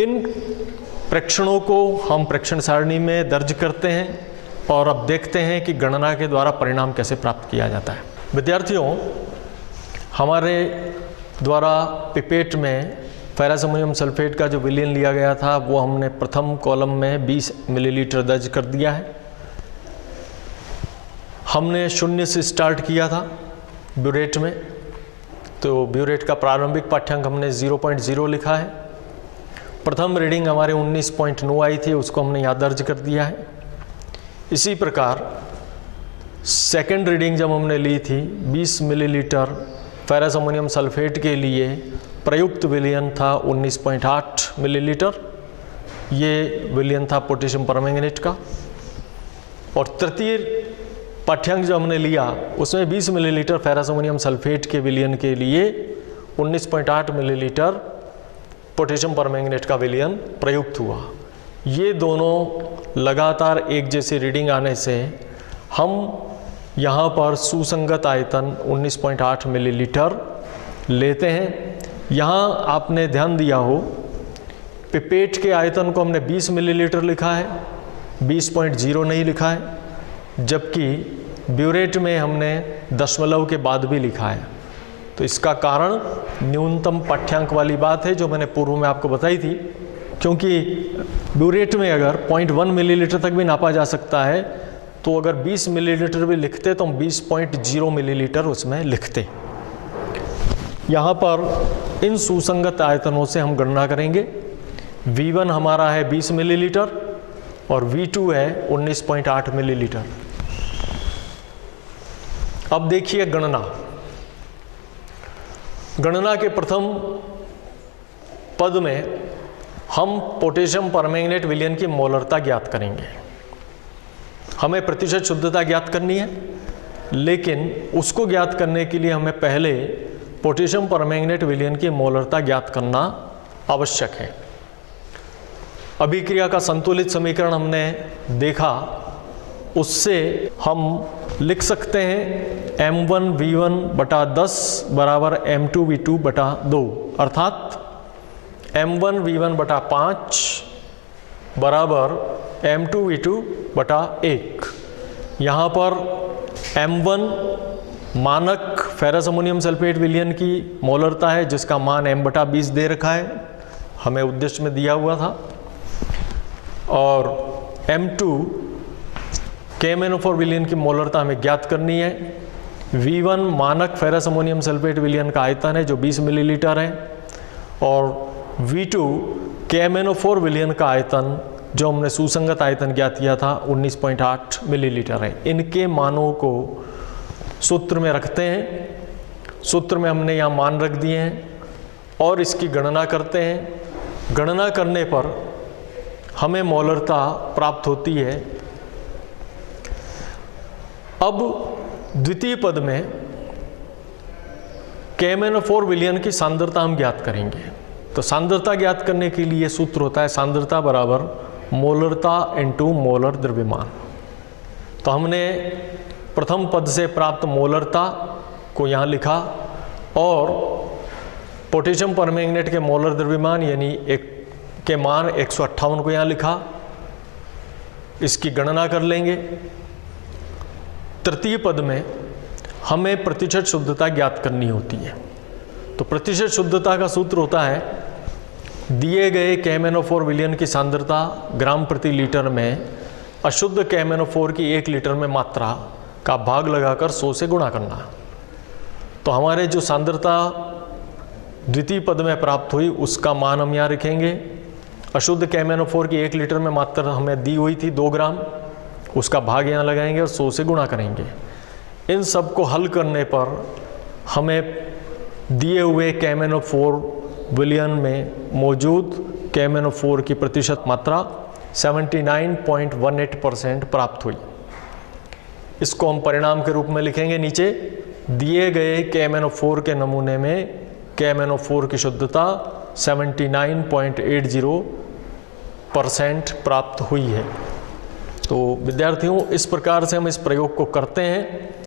इन प्रेक्षणों को हम प्रेक्षण सारणी में दर्ज करते हैं और अब देखते हैं कि गणना के द्वारा परिणाम कैसे प्राप्त किया जाता है। विद्यार्थियों, हमारे द्वारा पिपेट में फेरस अमोनियम सल्फेट का जो विलयन लिया गया था वो हमने प्रथम कॉलम में 20 मिलीलीटर दर्ज कर दिया है। हमने 0 से स्टार्ट किया था ब्यूरेट में, तो ब्यूरेट का प्रारंभिक पाठ्यांक हमने 0.0 लिखा है। प्रथम रीडिंग हमारे 19.9 आई थी, उसको हमने यहाँ दर्ज कर दिया है। इसी प्रकार सेकेंड रीडिंग जब हमने ली थी 20 मिलीलीटर फेरस अमोनियम सल्फेट के लिए प्रयुक्त विलयन था 19.8 मिलीलीटर, ये विलयन था पोटेशियम परमैंगनेट का। और तृतीय पाठ्यांक जो हमने लिया उसमें 20 मिलीलीटर फेरस अमोनियम सल्फेट के विलयन के लिए 19.8 मिलीलीटर पोटेशियम परमैंगनेट का विलयन प्रयुक्त हुआ। ये दोनों लगातार एक जैसी रीडिंग आने से हम यहाँ पर सुसंगत आयतन 19.8 मिलीलीटर लेते हैं। यहाँ आपने ध्यान दिया हो, पिपेट के आयतन को हमने 20 मिलीलीटर लिखा है, 20.0 नहीं लिखा है, जबकि ब्यूरेट में हमने दशमलव के बाद भी लिखा है। तो इसका कारण न्यूनतम पाठ्यांक वाली बात है जो मैंने पूर्व में आपको बताई थी, क्योंकि ब्यूरेट में अगर 0.1 मिलीलीटर तक भी नापा जा सकता है, तो अगर 20 मिलीलीटर भी लिखते तो हम 20.0 मिलीलीटर उसमें लिखते। यहाँ पर इन सुसंगत आयतनों से हम गणना करेंगे। V1 हमारा है 20 मिलीलीटर और V2 है 19.8 मिलीलीटर। अब देखिए गणना के प्रथम पद में हम पोटेशियम परमैंगनेट विलयन की मोलरता ज्ञात करेंगे। हमें प्रतिशत शुद्धता ज्ञात करनी है, लेकिन उसको ज्ञात करने के लिए हमें पहले पोटेशियम परमैंगनेट विलयन की मोलरता ज्ञात करना आवश्यक है। अभिक्रिया का संतुलित समीकरण हमने देखा, उससे हम लिख सकते हैं M1V1 बटा 10 बराबर M2V2 बटा 2, अर्थात M1V1 बटा 5 बराबर M2V2 बटा 1। यहाँ पर M1 मानक फेरस अमोनियम सल्फेट विलयन की मोलरता है, जिसका मान M बटा 20 दे रखा है, हमें उद्देश्य में दिया हुआ था। और M2 KMnO4 विलयन की मोलरता हमें ज्ञात करनी है। V1 मानक फेरस अमोनियम सल्फेट विलयन का आयतन है जो 20 मिलीलीटर है, और V2 KMnO4 विलयन का आयतन जो हमने सुसंगत आयतन ज्ञात किया था 19.8 मिलीलीटर है। इनके मानों को सूत्र में रखते हैं। सूत्र में हमने यहाँ मान रख दिए हैं और इसकी गणना करते हैं। गणना करने पर हमें मोलरता प्राप्त होती है। अब द्वितीय पद में KMnO4 विलयन की सांद्रता हम ज्ञात करेंगे। तो सांद्रता ज्ञात करने के लिए सूत्र होता है सांद्रता बराबर मोलरता इनटू मोलर द्रव्यमान। तो हमने प्रथम पद से प्राप्त मोलरता को यहाँ लिखा और पोटेशियम परमैंगनेट के मोलर द्रव्यमान यानी एक के मान 158 को यहाँ लिखा। इसकी गणना कर लेंगे। तृतीय पद में हमें प्रतिशत शुद्धता ज्ञात करनी होती है। तो प्रतिशत शुद्धता का सूत्र होता है दिए गए KMnO4 विलयन की सांद्रता ग्राम प्रति लीटर में अशुद्ध KMnO4 की 1 लीटर में मात्रा का भाग लगाकर 100 से गुणा करना। तो हमारे जो सांद्रता द्वितीय पद में प्राप्त हुई उसका मान हम यहाँ लिखेंगे। अशुद्ध KMnO4 की 1 लीटर में मात्रा हमें दी हुई थी 2 ग्राम, उसका भाग यहाँ लगाएंगे और 100 से गुणा करेंगे। इन सब को हल करने पर हमें दिए हुए KMnO4 विलयन में मौजूद KMnO4 की प्रतिशत मात्रा 79.18% प्राप्त हुई। इसको हम परिणाम के रूप में लिखेंगे नीचे। दिए गए KMnO4 के नमूने में KMnO4 की शुद्धता 79.80% प्राप्त हुई है। तो विद्यार्थियों, इस प्रकार से हम इस प्रयोग को करते हैं।